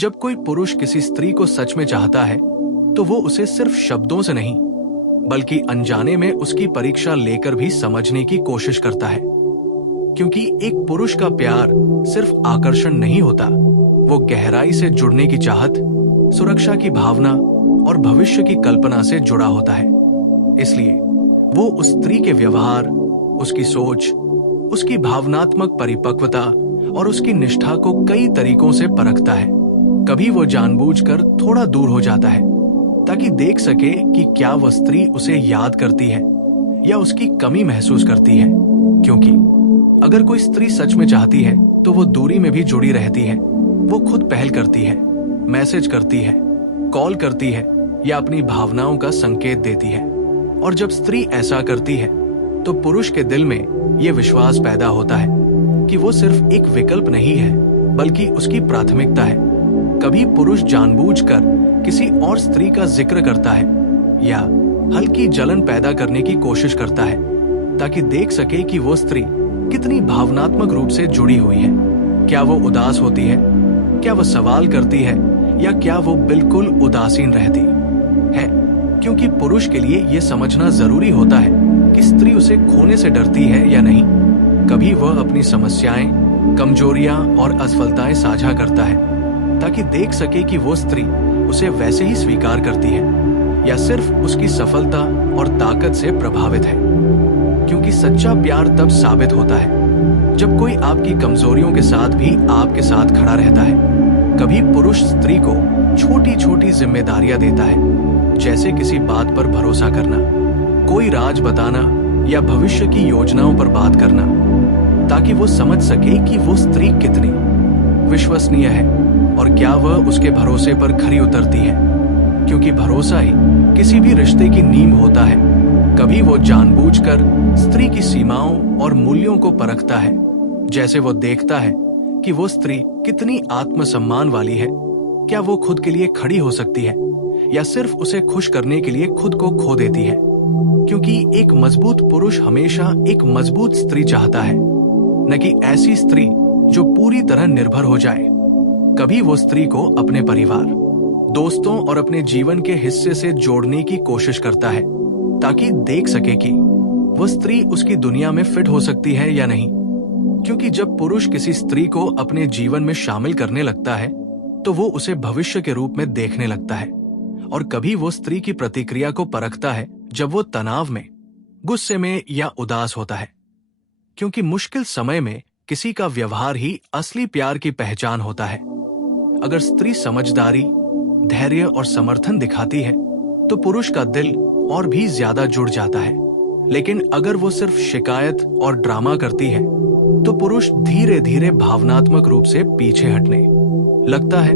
जब कोई पुरुष किसी स्त्री को सच में चाहता है तो वो उसे सिर्फ शब्दों से नहीं बल्कि अनजाने में उसकी परीक्षा लेकर भी समझने की कोशिश करता है। क्योंकि एक पुरुष का प्यार सिर्फ आकर्षण नहीं होता, वो गहराई से जुड़ने की चाहत, सुरक्षा की भावना और भविष्य की कल्पना से जुड़ा होता है। इसलिए वो उस स्त्री के व्यवहार, उसकी सोच, उसकी भावनात्मक परिपक्वता और उसकी निष्ठा को कई तरीकों से परखता है। कभी वो जानबूझकर थोड़ा दूर हो जाता है ताकि देख सके कि क्या वह स्त्री उसे याद करती है या उसकी कमी महसूस करती है। क्योंकि अगर कोई स्त्री सच में चाहती है तो वो दूरी में भी जुड़ी रहती है। वो खुद पहल करती है, मैसेज करती है, कॉल करती है या अपनी भावनाओं का संकेत देती है। और जब स्त्री ऐसा करती है तो पुरुष के दिल में ये विश्वास पैदा होता है कि वो सिर्फ एक विकल्प नहीं है बल्कि उसकी प्राथमिकता है। कभी पुरुष जानबूझकर किसी और स्त्री का जिक्र करता है या हल्की जलन पैदा करने की कोशिश करता है ताकि देख सके कि वो स्त्री कितनी भावनात्मक रूप से जुड़ी हुई है। क्या वो उदास होती है, क्या वो सवाल करती है या क्या वो बिल्कुल उदासीन रहती है। क्योंकि पुरुष के लिए ये समझना जरूरी होता है कि स्त्री उसे खोने से डरती है या नहीं। कभी वह अपनी समस्याएं, कमजोरियां और असफलताएं साझा करता है ताकि देख सके कि वो स्त्री उसे वैसे ही स्वीकार करती है या सिर्फ उसकी सफलता और ताकत से प्रभावित है। क्योंकि सच्चा प्यार तब साबित होता है जब कोई आपकी कमजोरियों के साथ भी आपके साथ खड़ा रहता है। कभी पुरुष स्त्री को छोटी छोटी जिम्मेदारियां देता है, जैसे किसी बात पर भरोसा करना, कोई राज बताना या भविष्य की योजनाओं पर बात करना, ताकि वो समझ सके कि वो स्त्री कितनी विश्वसनीय है और क्या वह उसके भरोसे पर खरी उतरती है। क्योंकि भरोसा ही किसी भी रिश्ते की नींव होता है। कभी वो जानबूझकर स्त्री की सीमाओं और मूल्यों को परखता है, जैसे वो देखता है कि वो स्त्री कितनी आत्मसम्मान वाली है, क्या वो खुद के लिए खड़ी हो सकती है या सिर्फ उसे खुश करने के लिए खुद को खो देती है। क्योंकि एक मजबूत पुरुष हमेशा एक मजबूत स्त्री चाहता है, न कि ऐसी स्त्री जो पूरी तरह निर्भर हो जाए। कभी वो स्त्री को अपने परिवार, दोस्तों और अपने जीवन के हिस्से से जोड़ने की कोशिश करता है ताकि देख सके कि वो स्त्री उसकी दुनिया में फिट हो सकती है या नहीं। क्योंकि जब पुरुष किसी स्त्री को अपने जीवन में शामिल करने लगता है तो वो उसे भविष्य के रूप में देखने लगता है। और कभी वो स्त्री की प्रतिक्रिया को परखता है जब वो तनाव में, गुस्से में या उदास होता है। क्योंकि मुश्किल समय में किसी का व्यवहार ही असली प्यार की पहचान होता है। अगर स्त्री समझदारी, धैर्य और समर्थन दिखाती है तो पुरुष का दिल और भी ज्यादा जुड़ जाता है। लेकिन अगर वो सिर्फ शिकायत और ड्रामा करती है तो पुरुष धीरे धीरे भावनात्मक रूप से पीछे हटने लगता है।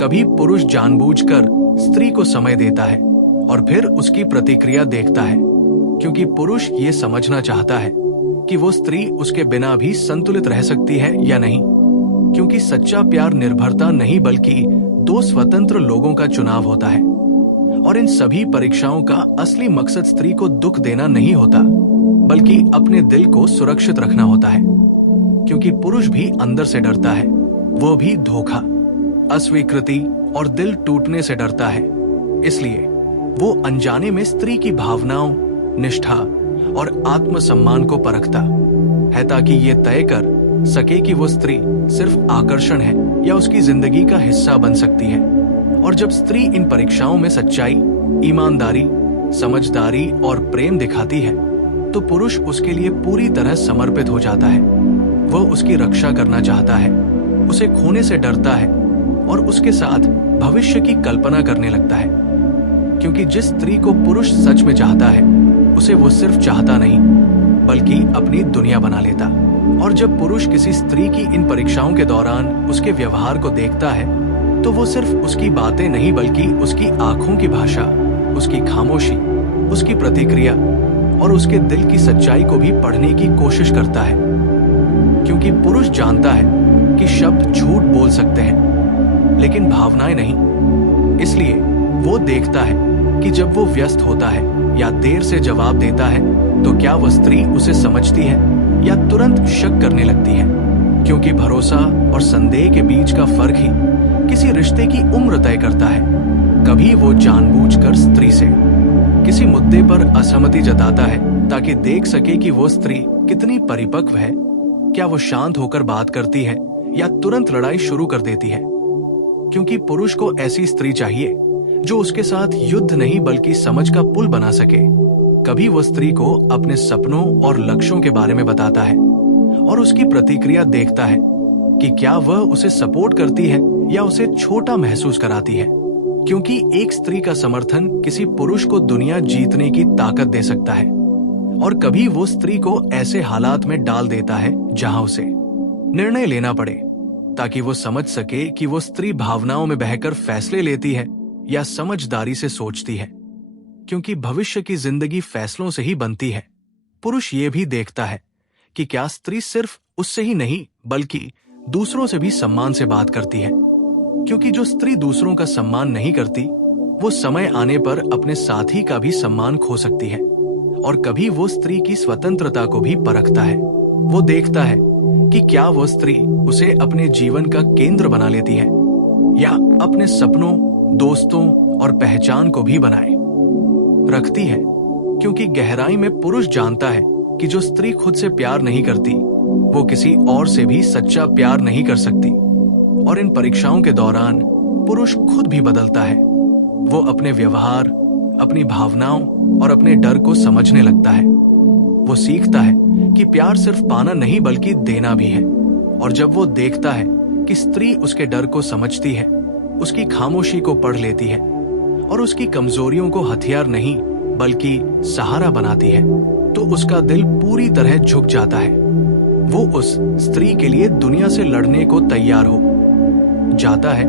कभी पुरुष जानबूझकर स्त्री को समय देता है और फिर उसकी प्रतिक्रिया देखता है, क्योंकि पुरुष ये समझना चाहता है कि वो स्त्री उसके बिना भी संतुलित रह सकती है या नहीं। क्योंकि सच्चा प्यार निर्भरता नहीं बल्कि दो स्वतंत्र लोगों का चुनाव होता है। और इन सभी परीक्षाओं का असली मकसद स्त्री को दुख देना नहीं होता बल्कि अपने दिल को सुरक्षित रखना होता है। क्योंकि पुरुष भी अंदर से डरता है, वो भी धोखा, अस्वीकृति और दिल टूटने से डरता है। इसलिए वो अनजाने में स्त्री की भावनाओं, निष्ठा और आत्मसम्मान को परखता है ताकि ये तय कर सके कि वो स्त्री सिर्फ आकर्षण है या उसकी जिंदगी का हिस्सा बन सकती है। और जब स्त्री इन परीक्षाओं में सच्चाई, ईमानदारी, समझदारी और प्रेम दिखाती है तो पुरुष उसके लिए पूरी तरह समर्पित हो जाता है। वह उसकी रक्षा करना चाहता है, उसे खोने से डरता है और उसके साथ भविष्य की कल्पना करने लगता है। क्योंकि जिस स्त्री को पुरुष सच में चाहता है उसे वो सिर्फ चाहता नहीं बल्कि अपनी दुनिया बना लेता। और जब पुरुष किसी स्त्री की इन परीक्षाओं के दौरान उसके व्यवहार को देखता है तो वो सिर्फ उसकी बातें नहीं बल्कि उसकी आंखों की भाषा, उसकी खामोशी, उसकी प्रतिक्रिया और उसके दिल की सच्चाई को भी पढ़ने की कोशिश करता है। क्योंकि पुरुष जानता है कि शब्द झूठ बोल सकते हैं लेकिन भावनाएं नहीं। इसलिए वो देखता है कि जब वो व्यस्त होता है या देर से जवाब देता है तो क्या वह स्त्री उसे समझती है या तुरंत शक करने लगती है। क्योंकि भरोसा और संदेह के बीच का फर्क ही किसी रिश्ते की उम्र तय करता है। कभी वो जानबूझकर स्त्री से किसी मुद्दे पर असहमति जताता है ताकि देख सके कि वो स्त्री कितनी परिपक्व है। क्या वो शांत होकर बात करती है या तुरंत लड़ाई शुरू कर देती है। क्योंकि पुरुष को ऐसी स्त्री चाहिए जो उसके साथ युद्ध नहीं बल्कि समझ का पुल बना सके। कभी वो स्त्री को अपने सपनों और लक्ष्यों के बारे में बताता है और उसकी प्रतिक्रिया देखता है कि क्या वह उसे सपोर्ट करती है या उसे छोटा महसूस कराती है। क्योंकि एक स्त्री का समर्थन किसी पुरुष को दुनिया जीतने की ताकत दे सकता है। और कभी वो स्त्री को ऐसे हालात में डाल देता है जहां उसे निर्णय लेना पड़े ताकि वो समझ सके कि वो स्त्री भावनाओं में बहकर फैसले लेती है या समझदारी से सोचती है। क्योंकि भविष्य की जिंदगी फैसलों से ही बनती है। पुरुष ये भी देखता है कि क्या स्त्री सिर्फ उससे ही नहीं बल्कि दूसरों से भी सम्मान से बात करती है। क्योंकि जो स्त्री दूसरों का सम्मान नहीं करती वो समय आने पर अपने साथी का भी सम्मान खो सकती है। और कभी वो स्त्री की स्वतंत्रता को भी परखता है। वो देखता है कि क्या वो स्त्री उसे अपने जीवन का केंद्र बना लेती है या अपने सपनों, दोस्तों और पहचान को भी बनाए रखती है। क्योंकि गहराई में पुरुष जानता है कि जो स्त्री खुद से प्यार नहीं करती वो किसी और से भी सच्चा प्यार नहीं कर सकती। और इन परीक्षाओं के दौरान पुरुष खुद भी बदलता है। वो अपने व्यवहार, अपनी भावनाओं और अपने डर को समझने लगता है। वो सीखता है कि प्यार सिर्फ पाना नहीं बल्कि देना भी है। और जब वो देखता है कि स्त्री उसके डर को समझती है, उसकी खामोशी को पढ़ लेती है और उसकी कमजोरियों को हथियार नहीं बल्कि सहारा बनाती है, तो उसका दिल पूरी तरह झुक जाता है। वो उस स्त्री के लिए दुनिया से लड़ने को तैयार हो जाता है।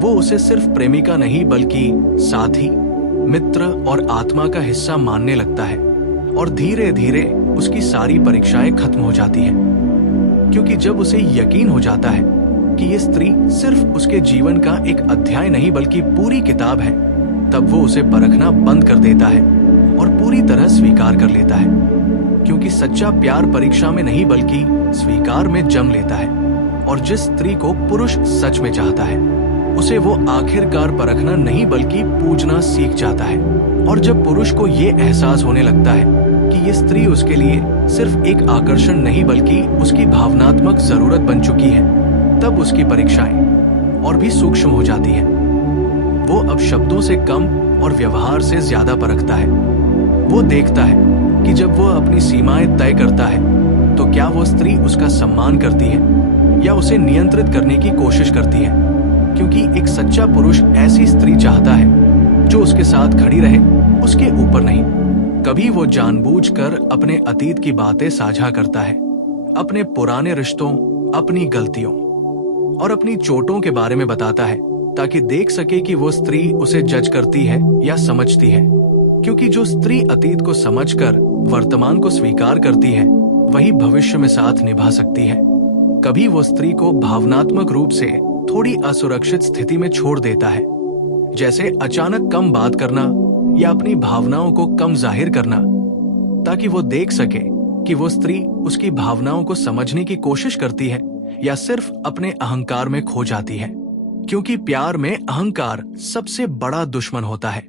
वो उसे सिर्फ प्रेमिका नहीं बल्कि साथी, मित्र और आत्मा का हिस्सा मानने लगता है। और धीरे धीरे उसकी सारी परीक्षाएं खत्म हो जाती हैं। क्योंकि जब उसे यकीन हो जाता है कि ये स्त्री सिर्फ उसके जीवन का एक अध्याय नहीं बल्कि पूरी किताब है, तब वो उसे परखना बंद कर देता है और पूरी तरह स्वीकार कर लेता है। क्योंकि सच्चा प्यार परीक्षा में नहीं बल्कि स्वीकार में जन्म लेता है। और जिस स्त्री को पुरुष सच में चाहता है उसे वो आखिरकार परखना नहीं बल्कि पूजना सीख जाता है। और जब पुरुष को ये एहसास होने लगता है कि ये स्त्री उसके लिए सिर्फ एक आकर्षण नहीं बल्कि उसकी भावनात्मक जरूरत बन चुकी है, तब उसकी परीक्षाएं और भी सूक्ष्म हो जाती है। वो अब शब्दों से कम और व्यवहार से ज्यादा परखता है। वो देखता है कि जब वो अपनी सीमाएं तय करता है तो क्या वो स्त्री उसका सम्मान करती है या उसे नियंत्रित करने की कोशिश करती है। क्योंकि एक सच्चा पुरुष ऐसी स्त्री चाहता है जो उसके साथ खड़ी रहे, उसके ऊपर नहीं। कभी वो जानबूझकर अपने अतीत की बातें साझा करता है, अपने पुराने रिश्तों, अपनी गलतियों और अपनी चोटों के बारे में बताता है ताकि देख सके कि वो स्त्री उसे जज करती है या समझती है। क्योंकि जो स्त्री अतीत को समझकर वर्तमान को स्वीकार करती है वही भविष्य में साथ निभा सकती है। कभी वो स्त्री को भावनात्मक रूप से थोड़ी असुरक्षित स्थिति में छोड़ देता है, जैसे अचानक कम बात करना या अपनी भावनाओं को कम जाहिर करना, ताकि वो देख सके कि वो स्त्री उसकी भावनाओं को समझने की कोशिश करती है या सिर्फ अपने अहंकार में खो जाती है। क्योंकि प्यार में अहंकार सबसे बड़ा दुश्मन होता है।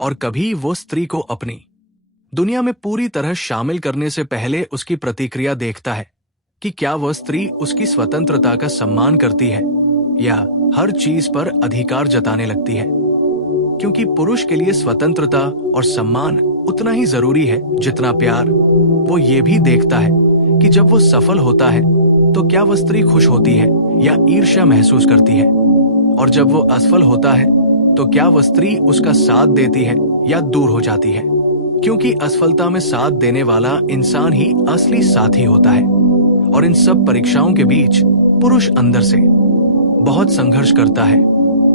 और कभी वो स्त्री को अपनी दुनिया में पूरी तरह शामिल करने से पहले उसकी प्रतिक्रिया देखता है कि क्या वह स्त्री उसकी स्वतंत्रता का सम्मान करती है या हर चीज पर अधिकार जताने लगती है। क्योंकि पुरुष के लिए स्वतंत्रता और सम्मान उतना ही जरूरी है जितना प्यार। वो ये भी देखता है कि जब वो सफल होता है तो क्या वह स्त्री खुश होती है या ईर्ष्या महसूस करती है। और जब वो असफल होता है तो क्या वह स्त्री उसका साथ देती है या दूर हो जाती है। क्योंकि असफलता में साथ देने वाला इंसान ही असली साथी होता है। और इन सब परीक्षाओं के बीच पुरुष अंदर से बहुत संघर्ष करता है।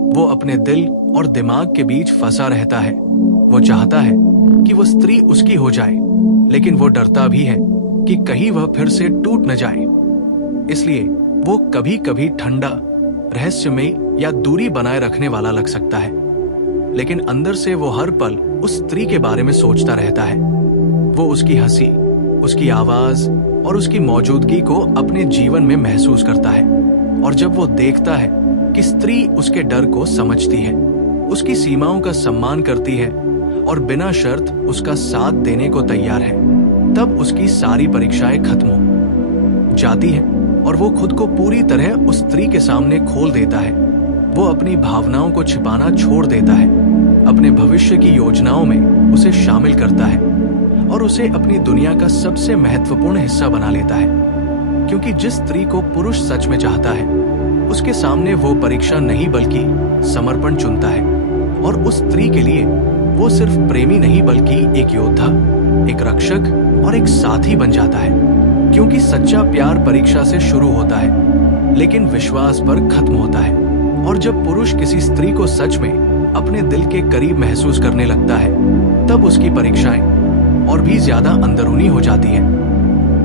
वो अपने दिल और दिमाग के बीच फंसा रहता है। वो चाहता है कि वो स्त्री उसकी हो जाए, लेकिन वो डरता भी है कि कहीं वह फिर से टूट न जाए। इसलिए वो कभी कभी ठंडा, रहस्यमय या दूरी बनाए रखने वाला लग सकता है, लेकिन अंदर से वो हर पल उस स्त्री के बारे में सोचता रहता है। वो उसकी हंसी, उसकी आवाज और उसकी मौजूदगी को अपने जीवन में महसूस करता है। और जब वो देखता है कि स्त्री उसके डर को समझती है, उसकी सीमाओं का सम्मान करती है और बिना शर्त उसका साथ देने को तैयार है, तब उसकी सारी परीक्षाएं खत्म हो जाती हैं और वो खुद को पूरी तरह उस स्त्री के सामने खोल देता है। वो अपनी भावनाओं को छिपाना छोड़ देता है, अपने भविष्य की योजनाओं में उसे शामिल करता है और उसे अपनी दुनिया का सबसे महत्वपूर्ण हिस्सा बना लेता है। क्योंकि जिस स्त्री को पुरुष सच में चाहता है, उसके सामने वो परीक्षा नहीं बल्कि समर्पण चुनता है और उस स्त्री के लिए वो सिर्फ प्रेमी नहीं बल्कि एक योद्धा, एक रक्षक और एक साथी बन जाता है। क्योंकि सच्चा प्यार परीक्षा से शुरू होता है लेकिन विश्वास पर खत्म होता है। और जब पुरुष किसी स्त्री को सच में अपने दिल के करीब महसूस करने लगता है, तब उसकी परीक्षाएं और भी ज्यादा अंदरूनी हो जाती हैं।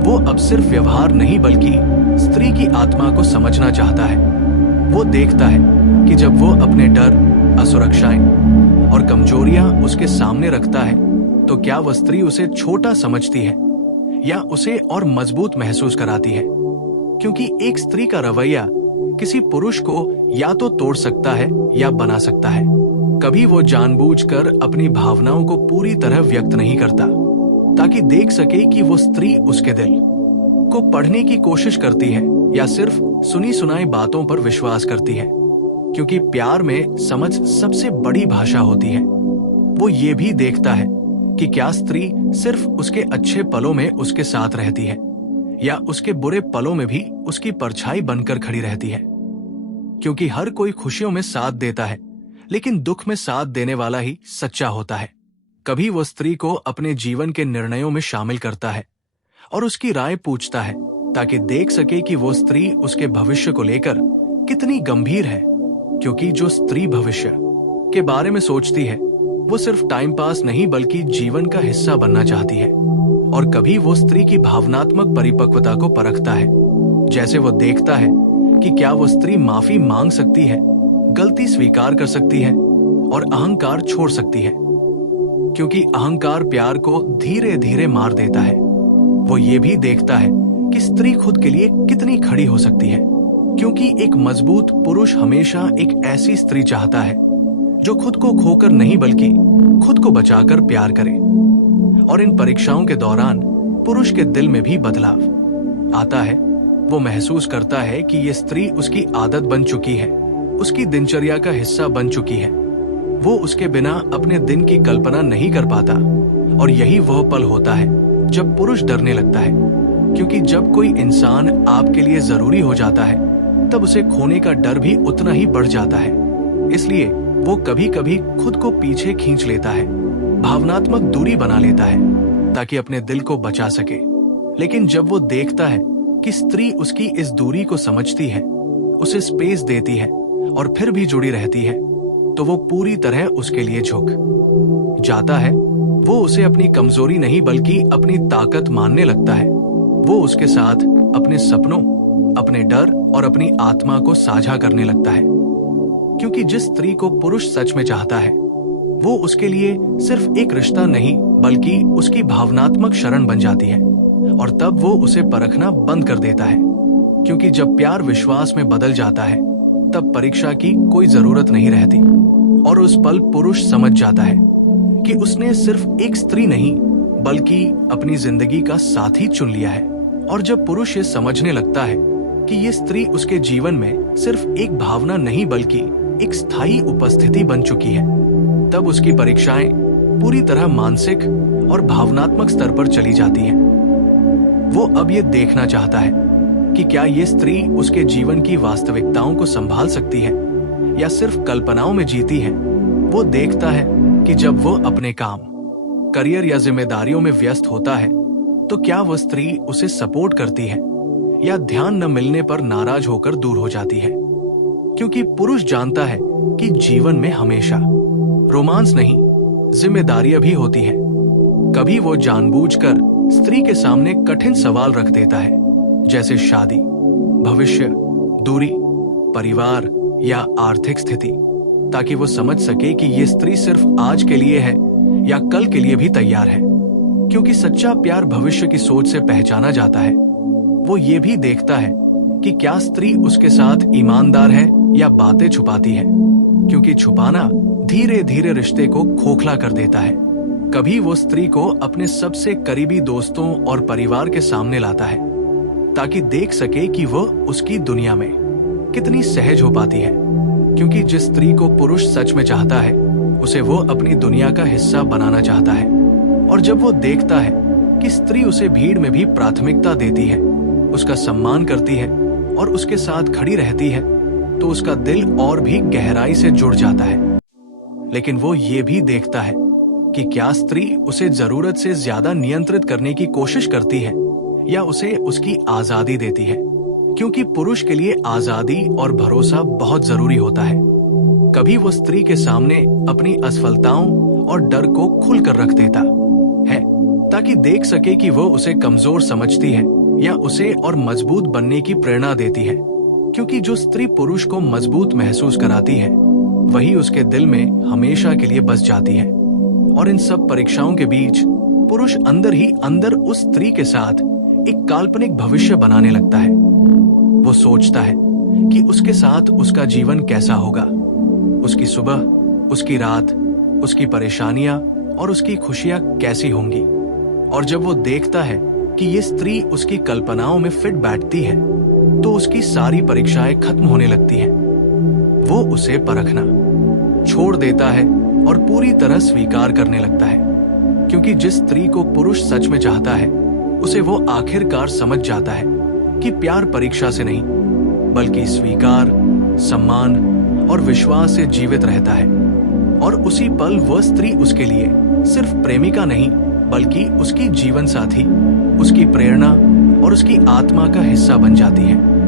वो अब सिर्फ व्यवहार नहीं बल्कि स्त्री की आत्मा को समझना चाहता है। वो देखता है कि जब वो अपने डर, असुरक्षाएं और कमजोरियां उसके सामने रखता है, तो क्या वह स्त्री उसे छोटा समझती है या उसे और मजबूत महसूस कराती है। क्योंकि एक स्त्री का रवैया किसी पुरुष को या तो तोड़ सकता है या बना सकता है। कभी वो जानबूझकर अपनी भावनाओं को पूरी तरह व्यक्त नहीं करता ताकि देख सके कि वो स्त्री उसके दिल को पढ़ने की कोशिश करती है या सिर्फ सुनी सुनाई बातों पर विश्वास करती है। क्योंकि प्यार में समझ सबसे बड़ी भाषा होती है। वो ये भी देखता है कि क्या स्त्री सिर्फ उसके अच्छे पलों में उसके साथ रहती है या उसके बुरे पलों में भी उसकी परछाई बनकर खड़ी रहती है। क्योंकि हर कोई खुशियों में साथ देता है लेकिन दुख में साथ देने वाला ही सच्चा होता है। कभी वो स्त्री को अपने जीवन के निर्णयों में शामिल करता है और उसकी राय पूछता है ताकि देख सके कि वो स्त्री उसके भविष्य को लेकर कितनी गंभीर है। क्योंकि जो स्त्री भविष्य के बारे में सोचती है, वो सिर्फ टाइम पास नहीं बल्कि जीवन का हिस्सा बनना चाहती है। और कभी वो स्त्री की भावनात्मक परिपक्वता को परखता है, जैसे वो देखता है कि क्या वो स्त्री माफी मांग सकती है, गलती स्वीकार कर सकती है और अहंकार छोड़ सकती है। क्योंकि अहंकार प्यार को धीरे धीरे मार देता है। वो ये भी देखता है कि स्त्री खुद के लिए कितनी खड़ी हो सकती है। क्योंकि एक मजबूत पुरुष हमेशा एक ऐसी स्त्री चाहता है जो खुद को खोकर नहीं बल्कि खुद को बचाकर प्यार करे। और इन परीक्षाओं के दौरान पुरुष के दिल में भी बदलाव आता है। वो महसूस करता है कि ये स्त्री उसकी आदत बन चुकी है, उसकी दिनचर्या का हिस्सा बन चुकी है। वो उसके बिना अपने दिन की कल्पना नहीं कर पाता। और यही वह पल होता है जब पुरुष डरने लगता है। क्योंकि जब कोई इंसान आपके लिए जरूरी हो जाता है, तब उसे खोने का डर भी उतना ही बढ़ जाता है। इसलिए वो कभी कभी खुद को पीछे खींच लेता है, भावनात्मक दूरी बना लेता है ताकि अपने दिल को बचा सके। लेकिन जब वो देखता है कि स्त्री उसकी इस दूरी को समझती है, उसे स्पेस देती है और फिर भी जुड़ी रहती है, तो वो पूरी तरह उसके लिए झुक जाता है। वो उसे अपनी कमजोरी नहीं बल्कि अपनी ताकत मानने लगता है। वो उसके साथ अपने सपनों, अपने डर और अपनी आत्मा को साझा करने लगता है। क्योंकि जिस स्त्री को पुरुष सच में चाहता है, वो उसके लिए सिर्फ एक रिश्ता नहीं बल्कि उसकी भावनात्मक शरण बन जाती है। और तब वो उसे परखना बंद कर देता है। क्योंकि जब प्यार विश्वास में बदल जाता है, तब परीक्षा की कोई जरूरत नहीं रहती। और उस पल पुरुष समझ जाता है कि उसने सिर्फ एक स्त्री नहीं बल्कि अपनी जिंदगी का साथी चुन लिया है। और जब पुरुष ये समझने लगता है कि ये स्त्री उसके जीवन में सिर्फ एक भावना नहीं बल्कि एक स्थायी उपस्थिति बन चुकी है, तब उसकी परीक्षाएं पूरी तरह मानसिक और भावनात्मक स्तर पर चली जाती हैं। वो अब ये देखना चाहता है कि क्या ये स्त्री उसके जीवन की वास्तविकताओं को संभाल सकती है या सिर्फ कल्पनाओं में जीती है। वो देखता है कि जब वो अपने काम, करियर या जिम्मेदारियों में व्यस्त होता है, तो क्या वह स्त्री उसे सपोर्ट करती है या ध्यान न मिलने पर नाराज होकर दूर हो जाती है। क्योंकि पुरुष जानता है कि जीवन में हमेशा रोमांस नहीं, जिम्मेदारियां भी होती हैं। कभी वो जानबूझकर स्त्री के सामने कठिन सवाल रख देता है, जैसे शादी, भविष्य, दूरी, परिवार या आर्थिक स्थिति, ताकि वो समझ सके कि ये स्त्री सिर्फ आज के लिए है या कल के लिए भी तैयार है। क्योंकि सच्चा प्यार भविष्य की सोच से पहचाना जाता है। वो ये भी देखता है कि क्या स्त्री उसके साथ ईमानदार है या बातें छुपाती है, क्योंकि छुपाना धीरे धीरे रिश्ते को खोखला कर देता है। कभी वो स्त्री को अपने सबसे करीबी दोस्तों और परिवार के सामने लाता है, ताकि देख सके कि वह उसकी दुनिया में कितनी सहज हो पाती है। क्योंकि जिस स्त्री को पुरुष सच में चाहता है, उसे वो अपनी दुनिया का हिस्सा बनाना चाहता है। और जब वो देखता है कि स्त्री उसे भीड़ में भी प्राथमिकता देती है, उसका सम्मान करती है और उसके साथ खड़ी रहती है, तो उसका दिल और भी गहराई से जुड़ जाता है। लेकिन वो ये भी देखता है कि क्या स्त्री उसे जरूरत से ज्यादा नियंत्रित करने की कोशिश करती है या उसे उसकी आजादी देती है, क्योंकि पुरुष के लिए आजादी और भरोसा बहुत जरूरी होता है। कभी वो स्त्री के सामने अपनी असफलताओं और डर को खुलकर रख देता है, ताकि देख सके कि वो उसे कमजोर समझती है या उसे और मजबूत बनने की प्रेरणा देती है। क्योंकि जो स्त्री पुरुष को मजबूत महसूस कराती है, वही उसके दिल में हमेशा के लिए बस जाती है। और इन सब परीक्षाओं के बीच पुरुष अंदर ही अंदर उस स्त्री के साथ एक काल्पनिक भविष्य बनाने लगता है। वो सोचता है कि उसके साथ उसका जीवन कैसा होगा, उसकी सुबह, उसकी रात, उसकी परेशानियां और उसकी खुशियां कैसी होंगी। और जब वो देखता है कि ये स्त्री उसकी कल्पनाओं में फिट बैठती है, तो उसकी सारी परीक्षाएं खत्म होने लगती हैं। वो उसे परखना छोड़ देता है और पूरी तरह स्वीकार करने लगता है। क्योंकि जिस स्त्री को पुरुष सच में चाहता है, उसे वो आखिरकार समझ जाता है कि प्यार परीक्षा से नहीं, बल्कि स्वीकार, सम्मान और विश्वास से जीवित रहता है। और उसी पल वह स्त्री उसके लिए सिर्फ प्रेमिका नहीं, बल्कि उसकी जीवन साथी, उसकी प्रेरणा और उसकी आत्मा का हिस्सा बन जाती है।